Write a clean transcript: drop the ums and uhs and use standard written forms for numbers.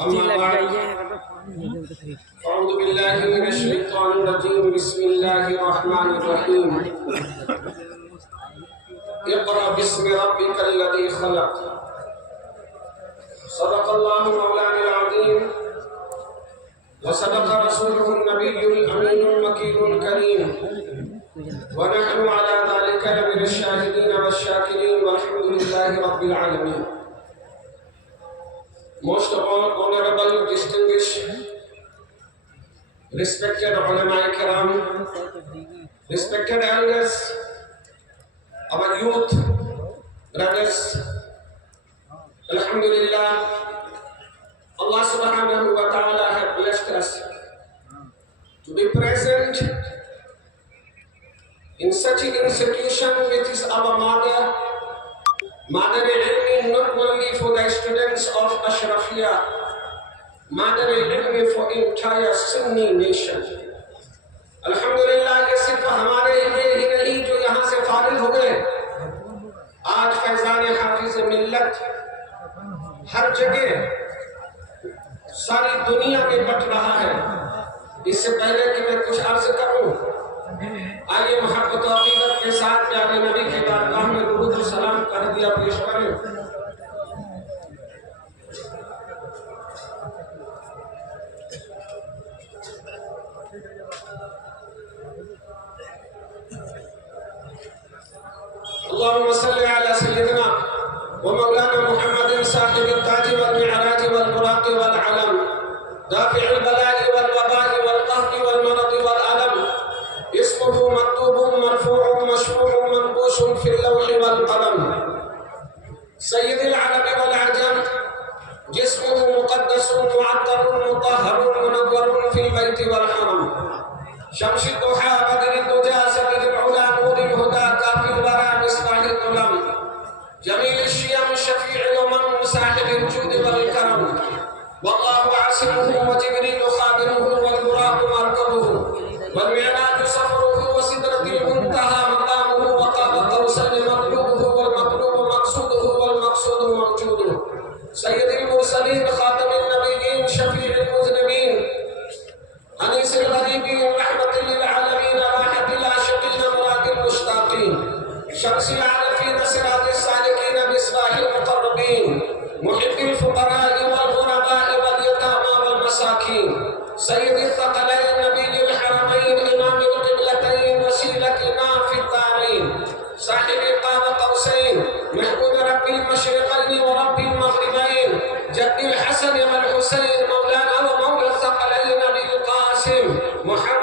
أما بعد أعوذ بالله من الشيطان الرجيم بسم الله الرحمن الرحيم اقرأ باسم ربك الذي خلق صدق الله مولانا العظيم وصدق رسوله النبي الأمين المكين الكريم ونحن على ذلك لمن الشاهدين والشاكرين والحمد لله رب العالمين. Most of all, honorable, distinguished, respected ulama kiram, respected elders, our youth, brothers, Alhamdulillah, Allah subhanahu wa ta'ala has blessed us to be present in such an institution which is our Mother ilmi, not only for the students of Ashrafiyya, Mother ilmi for entire Sunni nation. Alhamdulillah, ये सिर्फ हमारे लिए ही नहीं जो यहाँ से फारिग हो गए, आज फैज़ान हाफिज़ मिल्लत हर जगह सारी दुनिया में बट रहा है। इससे पहले कि मैं कुछ अर्ज करूं, आइए मोहब्बत और अक़ीदत के साथ प्यारे नबी की बारगाह में दुरूद और सलाम कर दिया पेश करें। अल्लाहुम्मा सल्ली अला सय्यिदिना व मौलाना मुहम्मदिन साहिबिल ताज वल मिअराज वल बुराक़ वल अलम दाफ़िउल बला'i वल वबा'i वल क़हक़ि वल मरद वल अलम اسمه مكتوب مرفوع مشفوع منقوش في اللوح والقلم سيد العرب والعجم جسمه مقدس معطر مطهر منور في البيت والحرم شمس الضحى بدر الدجى سبيل العلا نور الهدى كافي الورى مصباح الظلم جميل الشيم شفيع الامم صاحب الجود والكرم والله عاصمه وجبريل خادمه والبراق مركبه والمعراج سفره وسدرة المنتهى مقامه وقاب قوسين مطلوبه والمطلوب مقصوده والمقصود موجوده سيد المرسلين خاتم النبيين شفيع المذنبين أنيس الغريبين رحمة للعالمين راحة العاشقين مراد المشتاقين شمس العارفين سراج السالكين مصباح المقربين محب الفقراء والغرباء واليتامى والمساكين سيد الثقلين نبي الحرمين إمام القبلتين وسيلتنا في الدارين صاحب قاب قوسين محمود رب المشرقين ورب المغربين جد الحسن والحسين مولانا ومولى الثقلين أبي القاسم محمد